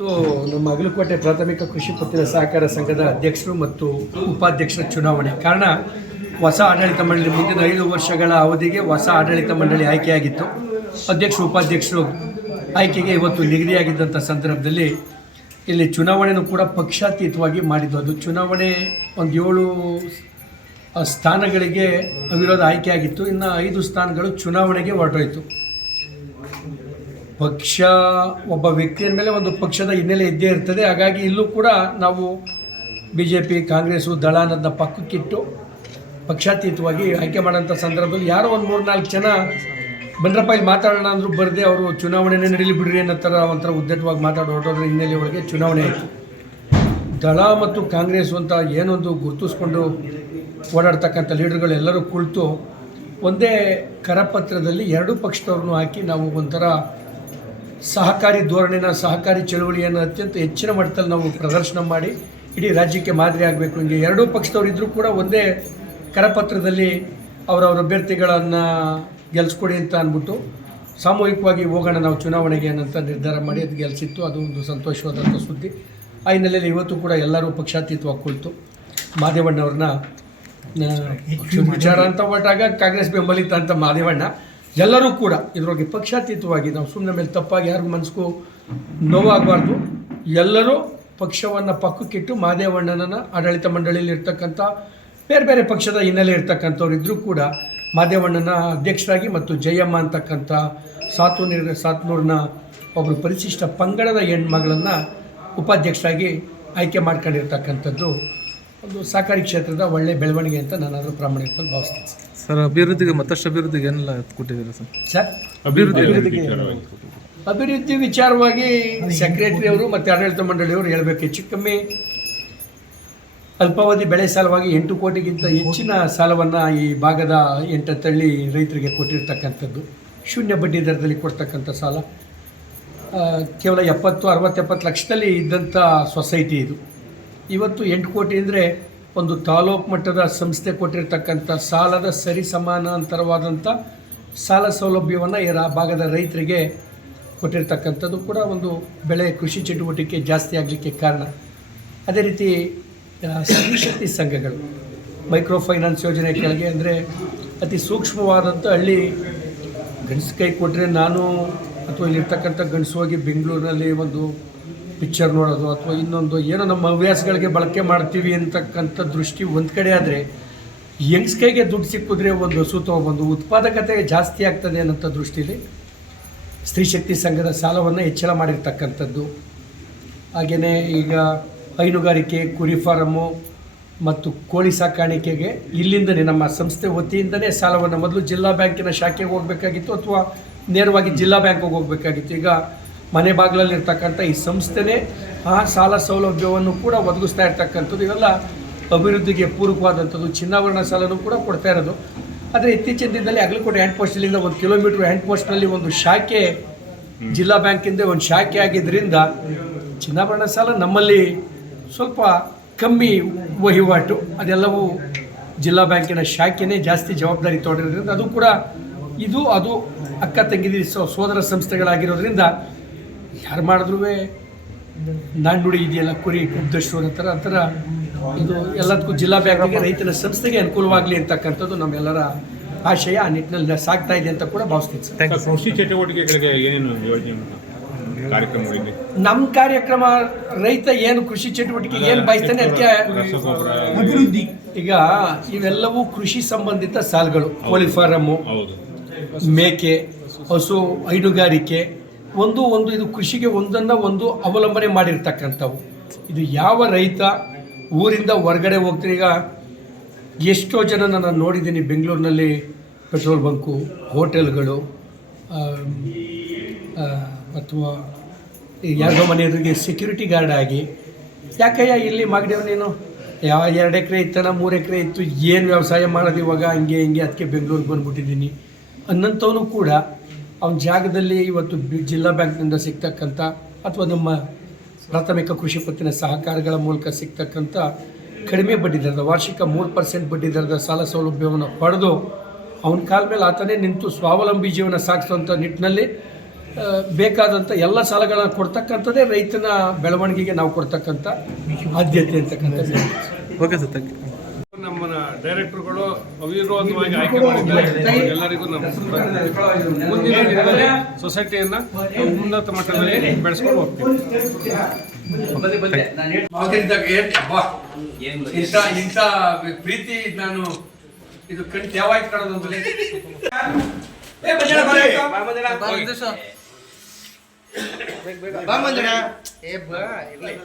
ನಮ್ಮ ಅಗಲಕೋಟೆ ಪ್ರಾಥಮಿಕ ಕೃಷಿ ಪತ್ತಿನ ಸಹಕಾರ ಸಂಘದ ಅಧ್ಯಕ್ಷರು ಮತ್ತು ಉಪಾಧ್ಯಕ್ಷರ ಚುನಾವಣೆ. ಕಾರಣ, ಹೊಸ ಆಡಳಿತ ಮಂಡಳಿ ಮುಂದಿನ ಐದು ವರ್ಷಗಳ ಅವಧಿಗೆ ಹೊಸ ಆಡಳಿತ ಮಂಡಳಿ ಆಯ್ಕೆಯಾಗಿತ್ತು. ಅಧ್ಯಕ್ಷರು, ಉಪಾಧ್ಯಕ್ಷರು ಆಯ್ಕೆಗೆ ಇವತ್ತು ನಿಗದಿಯಾಗಿದ್ದಂಥ ಸಂದರ್ಭದಲ್ಲಿ ಇಲ್ಲಿ ಚುನಾವಣೆಯನ್ನು ಕೂಡ ಪಕ್ಷಾತೀತವಾಗಿ ಮಾಡಿದ್ದು. ಅದು ಚುನಾವಣೆ ಒಂದು ಏಳು ಸ್ಥಾನಗಳಿಗೆ ಅವಿರೋಧ ಆಯ್ಕೆಯಾಗಿತ್ತು. ಇನ್ನು ಐದು ಸ್ಥಾನಗಳು ಚುನಾವಣೆಗೆ ಹೊರಟೋಯ್ತು. ಪಕ್ಷ, ಒಬ್ಬ ವ್ಯಕ್ತಿಯ ಮೇಲೆ ಒಂದು ಪಕ್ಷದ ಹಿನ್ನೆಲೆ ಇದ್ದೇ ಇರ್ತದೆ. ಹಾಗಾಗಿ ಇಲ್ಲೂ ಕೂಡ ನಾವು ಬಿ ಜೆ ಪಿ ಕಾಂಗ್ರೆಸ್ಸು ದಳ ಅನ್ನೋದನ್ನ ಪಕ್ಕಕ್ಕಿಟ್ಟು ಪಕ್ಷಾತೀತವಾಗಿ ಆಯ್ಕೆ ಮಾಡೋಂಥ ಸಂದರ್ಭದಲ್ಲಿ ಯಾರೋ ಒಂದು ಮೂರು ನಾಲ್ಕು ಜನ ಬಂದ್ರಪ್ಪ, ಇಲ್ಲಿ ಮಾತಾಡೋಣ ಅಂದರೂ ಬರದೆ ಅವರು ಚುನಾವಣೆನೇ ನಡೀಲಿ ಬಿಡ್ರಿ ಅನ್ನೋ ಥರ ಒಂಥರ ಉದ್ದಟವಾಗಿ ಮಾತಾಡೋ ಹೊರಟೋದ್ರ ಹಿನ್ನೆಲೆ ಒಳಗೆ ಚುನಾವಣೆ ಆಯಿತು. ದಳ ಮತ್ತು ಕಾಂಗ್ರೆಸ್ ಅಂತ ಏನೊಂದು ಗುರುತಿಸ್ಕೊಂಡು ಓಡಾಡ್ತಕ್ಕಂಥ ಲೀಡರ್ಗಳು ಎಲ್ಲರೂ ಕುಳಿತು ಒಂದೇ ಕರಪತ್ರದಲ್ಲಿ ಎರಡೂ ಪಕ್ಷದವ್ರನ್ನೂ ಹಾಕಿ ನಾವು ಒಂಥರ ಸಹಕಾರಿ ಧೋರಣೆನ ಸಹಕಾರಿ ಚಳುವಳಿಯನ್ನು ಅತ್ಯಂತ ಹೆಚ್ಚಿನ ಮಟ್ಟದಲ್ಲಿ ನಾವು ಪ್ರದರ್ಶನ ಮಾಡಿ ಇಡೀ ರಾಜ್ಯಕ್ಕೆ ಮಾದರಿ ಆಗಬೇಕು. ಹಿಂಗೆ ಎರಡೂ ಪಕ್ಷದವ್ರು ಇದ್ದರೂ ಕೂಡ ಒಂದೇ ಕರಪತ್ರದಲ್ಲಿ ಅವರವರ ಅಭ್ಯರ್ಥಿಗಳನ್ನು ಗೆಲ್ಸ್ಕೊಡಿ ಅಂತ ಅಂದ್ಬಿಟ್ಟು ಸಾಮೂಹಿಕವಾಗಿ ಹೋಗೋಣ ನಾವು ಚುನಾವಣೆಗೆ ಅನ್ನೋಂಥ ನಿರ್ಧಾರ ಮಾಡಿ ಅದು ಗೆಲ್ಸಿತ್ತು. ಅದು ಒಂದು ಸಂತೋಷವಾದಂಥ ಸುದ್ದಿ. ಆ ಹಿನ್ನೆಲೆಯಲ್ಲಿ ಇವತ್ತು ಕೂಡ ಎಲ್ಲರೂ ಪಕ್ಷಾತೀತವಾಗಿ ಕುಳಿತು ಮಾದೇವಣ್ಣವ್ರನ್ನ ವಿಚಾರ ಅಂತ ಒಟ್ಟಾಗ ಕಾಂಗ್ರೆಸ್ ಬೆಂಬಲಿತ ಅಂತ ಮಾದೇವಣ್ಣ. ಎಲ್ಲರೂ ಕೂಡ ಇದರೊಳಗೆ ಪಕ್ಷಾತೀತವಾಗಿ ನಾವು ಸುಮ್ಮನೆ ಮೇಲೆ ತಪ್ಪಾಗಿ ಯಾರಿಗೂ ಮನಸ್ಗೂ ನೋವಾಗಬಾರ್ದು. ಎಲ್ಲರೂ ಪಕ್ಷವನ್ನು ಪಕ್ಕಕ್ಕಿಟ್ಟು ಮಾದೇವಣ್ಣನ ಆಡಳಿತ ಮಂಡಳಿಯಲ್ಲಿ ಇರ್ತಕ್ಕಂಥ ಬೇರೆ ಬೇರೆ ಪಕ್ಷದ ಹಿನ್ನೆಲೆ ಇರ್ತಕ್ಕಂಥವ್ರು ಇದ್ದರೂ ಕೂಡ ಮಾದೇವಣ್ಣನ ಅಧ್ಯಕ್ಷರಾಗಿ ಮತ್ತು ಜಯಮ್ಮ ಅಂತಕ್ಕಂಥ ಸಾತೂರಿನ ಸಾತ್ನೂರಿನ ಒಬ್ಬರು ಪರಿಶಿಷ್ಟ ಪಂಗಡದ ಹೆಣ್ಮಗಳನ್ನು ಉಪಾಧ್ಯಕ್ಷರಾಗಿ ಆಯ್ಕೆ ಮಾಡ್ಕೊಂಡಿರ್ತಕ್ಕಂಥದ್ದು ಒಂದು ಸಹಕಾರಿ ಕ್ಷೇತ್ರದ ಒಳ್ಳೆ ಬೆಳವಣಿಗೆ ಅಂತ ನಾನು ಅದರ ಪ್ರಾಮಾಣಿಕವಾಗಿ ಭಾವಿಸ್ತೀನಿ ಸರ್ ಅಭಿವೃದ್ಧಿಗೆ ಮತ್ತಷ್ಟು ಅಭಿವೃದ್ಧಿಗೆ ಏನೆಲ್ಲ ಕೊಟ್ಟಿದ್ದೀರಾ ಸರ್? ಸರ್ ಅಭಿವೃದ್ಧಿ ಅಭಿವೃದ್ಧಿ ವಿಚಾರವಾಗಿ ಸೆಕ್ರೆಟರಿ ಅವರು ಮತ್ತು ಆಡಳಿತ ಮಂಡಳಿಯವರು ಹೇಳಬೇಕು. ಹೆಚ್ಚು ಕಮ್ಮಿ ಅಲ್ಪಾವಧಿ ಬೆಳೆ ಸಾಲವಾಗಿ ಎಂಟು ಕೋಟಿಗಿಂತ ಹೆಚ್ಚಿನ ಸಾಲವನ್ನು ಈ ಭಾಗದ ಎಂಟತ್ತಳ್ಳಿ ರೈತರಿಗೆ ಕೊಟ್ಟಿರ್ತಕ್ಕಂಥದ್ದು. ಶೂನ್ಯ ಬಡ್ಡಿ ದರದಲ್ಲಿ ಕೊಡ್ತಕ್ಕಂಥ ಸಾಲ. ಕೇವಲ ಎಪ್ಪತ್ತು ಅರವತ್ತು ಎಪ್ಪತ್ತು ಲಕ್ಷದಲ್ಲಿ ಇದ್ದಂಥ ಸೊಸೈಟಿ ಇದು. ಇವತ್ತು ಎಂಟು ಕೋಟಿ ಅಂದರೆ ಒಂದು ತಾಲೂಕು ಮಟ್ಟದ ಸಂಸ್ಥೆ ಕೊಟ್ಟಿರ್ತಕ್ಕಂಥ ಸಾಲದ ಸರಿ ಸಮಾನಾಂತರವಾದಂಥ ಸಾಲ ಸೌಲಭ್ಯವನ್ನು ಈ ಭಾಗದ ರೈತರಿಗೆ ಕೊಟ್ಟಿರ್ತಕ್ಕಂಥದ್ದು ಕೂಡ ಒಂದು ಬೆಳೆ ಕೃಷಿ ಚಟುವಟಿಕೆ ಜಾಸ್ತಿ ಆಗಲಿಕ್ಕೆ ಕಾರಣ. ಅದೇ ರೀತಿ ಸ್ತ್ರೀಶಕ್ತಿ ಸಂಘಗಳು ಮೈಕ್ರೋ ಫೈನಾನ್ಸ್ ಯೋಜನೆ ಕೆಳಗೆ ಅಂದರೆ ಅತಿ ಸೂಕ್ಷ್ಮವಾದಂಥ ಹಳ್ಳಿ ಗಂಡಸು ಕೈ ಕೊಟ್ಟರೆ ನಾನು ಅಥವಾ ಇಲ್ಲಿರ್ತಕ್ಕಂಥ ಗಂಡಸು ಹೋಗಿ ಬೆಂಗಳೂರಿನಲ್ಲಿ ಒಂದು ಪಿಕ್ಚರ್ ನೋಡೋದು ಅಥವಾ ಇನ್ನೊಂದು ಏನೋ ನಮ್ಮ ಹವ್ಯಾಸಗಳಿಗೆ ಬಳಕೆ ಮಾಡ್ತೀವಿ ಅಂತಕ್ಕಂಥ ದೃಷ್ಟಿ ಒಂದು ಕಡೆ ಆದರೆ ಯಂಗ್ಸ್ ಕೈಗೆ ದುಡ್ಡು ಸಿಕ್ಕಿದ್ರೆ ಒಂದು ಸೂತ ಒಂದು ಉತ್ಪಾದಕತೆ ಜಾಸ್ತಿ ಆಗ್ತದೆ ಅನ್ನೋಂಥ ದೃಷ್ಟಿಲಿ ಸ್ತ್ರೀಶಕ್ತಿ ಸಂಘದ ಸಾಲವನ್ನು ಹೆಚ್ಚಳ ಮಾಡಿರ್ತಕ್ಕಂಥದ್ದು. ಹಾಗೆಯೇ ಈಗ ಹೈನುಗಾರಿಕೆ, ಕುರಿ ಫಾರಮು ಮತ್ತು ಕೋಳಿ ಸಾಕಾಣಿಕೆಗೆ ಇಲ್ಲಿಂದನೇ ನಮ್ಮ ಸಂಸ್ಥೆ ವತಿಯಿಂದಲೇ ಸಾಲವನ್ನು ಮೊದಲು ಜಿಲ್ಲಾ ಬ್ಯಾಂಕಿನ ಶಾಖೆಗೆ ಹೋಗಬೇಕಾಗಿತ್ತು ಅಥವಾ ನೇರವಾಗಿ ಜಿಲ್ಲಾ ಬ್ಯಾಂಕಿಗೆ ಹೋಗಬೇಕಾಗಿತ್ತು. ಈಗ ಮನೆ ಬಾಗಿಲಲ್ಲಿರ್ತಕ್ಕಂಥ ಈ ಸಂಸ್ಥೆನೇ ಆ ಸಾಲ ಸೌಲಭ್ಯವನ್ನು ಕೂಡ ಒದಗಿಸ್ತಾ ಇರ್ತಕ್ಕಂಥದ್ದು. ಇವೆಲ್ಲ ಅಭಿವೃದ್ಧಿಗೆ ಪೂರಕವಾದಂಥದ್ದು. ಚಿನ್ನಾಭರಣ ಸಾಲನೂ ಕೂಡ ಕೊಡ್ತಾ ಇರೋದು. ಆದರೆ ಇತ್ತೀಚಿನ ದಿನದಲ್ಲಿ ಅಗಲಕೋಟೆ ಹ್ಯಾಂಡ್ ಪೋಸ್ಟಲ್ಲಿಂದ ಒಂದು ಕಿಲೋಮೀಟ್ರ್ ಹ್ಯಾಂಡ್ ಪೋಸ್ಟ್ನಲ್ಲಿ ಒಂದು ಶಾಖೆ ಜಿಲ್ಲಾ ಬ್ಯಾಂಕಿಂದ ಒಂದು ಶಾಖೆ ಆಗಿದ್ದರಿಂದ ಚಿನ್ನಾಭರಣ ಸಾಲ ನಮ್ಮಲ್ಲಿ ಸ್ವಲ್ಪ ಕಮ್ಮಿ ವಹಿವಾಟು. ಅದೆಲ್ಲವೂ ಜಿಲ್ಲಾ ಬ್ಯಾಂಕಿನ ಶಾಖೆನೇ ಜಾಸ್ತಿ ಜವಾಬ್ದಾರಿ ತೊಗೊಂಡಿರೋದ್ರಿಂದ ಅದು ಕೂಡ ಇದು, ಅದು ಅಕ್ಕ ತಂಗಿದಿ ಸೋದರ ಸಂಸ್ಥೆಗಳಾಗಿರೋದ್ರಿಂದ ಯಾರು ಮಾಡಿದ್ರೂ ನಾಣ್ಣುಡಿ ಇದೆಯಲ್ಲ ಕುರಿ ಅನ್ನೋ ಥರ ಆ ಥರ ಇದು ಎಲ್ಲದಕ್ಕೂ ಜಿಲ್ಲಾ ಬ್ಯಾಂಕಿಗೆ ರೈತನ ಸಂಸ್ಥೆಗೆ ಅನುಕೂಲವಾಗಲಿ ಅಂತಕ್ಕಂಥದ್ದು ನಮ್ಮೆಲ್ಲರ ಆಶಯ ಆ ನಿಟ್ಟಿನಲ್ಲಿ ಸಾಗ್ತಾ ಇದೆ ಅಂತ ಕೂಡ ಭಾವಿಸ್ತೀನಿ ಸರ್. ಕೃಷಿ ಚಟುವಟಿಕೆಗಳಿಗೆ ಏನೇನು ಯೋಜನೆ ಕಾರ್ಯಕ್ರಮಗಳಿದೆ ನಮ್ಮ ಕಾರ್ಯಕ್ರಮ ರೈತ ಏನು ಕೃಷಿ ಚಟುವಟಿಕೆ ಏನು ಬಯಸ್ತಾನೆ ಅದಕ್ಕೆ ಅಭಿವೃದ್ಧಿ. ಈಗ ಇವೆಲ್ಲವೂ ಕೃಷಿ ಸಂಬಂಧಿತ ಸಾಲುಗಳು ಕೋಳಿ ಫಾರಮ್ಮು ಮೇಕೆ ಹಸು ಹೈನುಗಾರಿಕೆ ಒಂದು ಒಂದು ಇದು ಕೃಷಿಗೆ ಒಂದನ್ನು ಒಂದು ಅವಲಂಬನೆ ಮಾಡಿರ್ತಕ್ಕಂಥವು. ಇದು ಯಾವ ರೈತ ಊರಿಂದ ಹೊರಗಡೆ ಹೋಗ್ತಾರೆ ಈಗ ಎಷ್ಟೋ ಜನ ನಾನು ನೋಡಿದ್ದೀನಿ ಬೆಂಗಳೂರಿನಲ್ಲಿ ಪೆಟ್ರೋಲ್ ಬಂಕು, ಹೋಟೆಲ್ಗಳು ಅಥವಾ ಯಾರೋ ಮನೆಯವರಿಗೆ ಸೆಕ್ಯೂರಿಟಿ ಗಾರ್ಡ್ ಆಗಿ, ಯಾಕಯ್ಯ ಇಲ್ಲಿ ಮಾಡಿದೆವು ನೀನು ಯಾವ ಎರಡು ಎಕರೆ ಇತ್ತನ, ಮೂರು ಎಕರೆ ಇತ್ತು, ಏನು ವ್ಯವಸಾಯ ಮಾಡೋದು ಇವಾಗ, ಹಂಗೆ ಹಿಂಗೆ, ಅದಕ್ಕೆ ಬೆಂಗಳೂರಿಗೆ ಬಂದುಬಿಟ್ಟಿದ್ದೀನಿ ಅನ್ನಂಥವನು ಕೂಡ ಅವನ ಜಾಗದಲ್ಲಿ ಇವತ್ತು ಬಿ- ಜಿಲ್ಲಾ ಬ್ಯಾಂಕ್ನಿಂದ ಸಿಗ್ತಕ್ಕಂಥ ಅಥವಾ ನಮ್ಮ ಪ್ರಾಥಮಿಕ ಕೃಷಿ ಪತ್ತಿನ ಸಹಕಾರಗಳ ಮೂಲಕ ಸಿಗ್ತಕ್ಕಂಥ ಕಡಿಮೆ ಬಡ್ಡಿ ದರದ ವಾರ್ಷಿಕ ಮೂರು ಪರ್ಸೆಂಟ್ ಬಡ್ಡಿ ದರದ ಸಾಲ ಸೌಲಭ್ಯವನ್ನು ಪಡೆದು ಅವನ ಕಾಲ ಮೇಲೆ ಆತನೇ ನಿಂತು ಸ್ವಾವಲಂಬಿ ಜೀವನ ಸಾಗಿಸುವಂಥ ನಿಟ್ಟಿನಲ್ಲಿ ಬೇಕಾದಂಥ ಎಲ್ಲ ಸಾಲಗಳನ್ನು ಕೊಡ್ತಕ್ಕಂಥದ್ದೇ ರೈತನ ಬೆಳವಣಿಗೆಗೆ ನಾವು ಕೊಡ್ತಕ್ಕಂಥ ಆದ್ಯತೆ ಅಂತಕ್ಕಂಥದ್ದು. ಓಕೆ ಸರ್ ಥ್ಯಾಂಕ್ ಯು ನಮ್ಮ ಡೈರೆಕ್ಟರ್ಗಳು ಅವಿರೋಧವಾಗಿ ಆಯ್ಕೆ ಮಾಡಿದ್ದಾರೆ. ಎಲ್ಲರಿಗೂ ನಮ್ಮ ಮುಂದಿನ ದಿನದಲ್ಲಿ ಸೊಸೈಟಿಯನ್ನ ಉನ್ನತ ಮಟ್ಟದಲ್ಲಿ ಬೆಳೆಸ್ಕೊಂಡು ಹೋಗ್ತೀವಿ. ಇಂಥ ಇಂಥ ಪ್ರೀತಿ ನಾನು ಇದು ಕಣ್ ಬಾ. ಕಾಣೋದು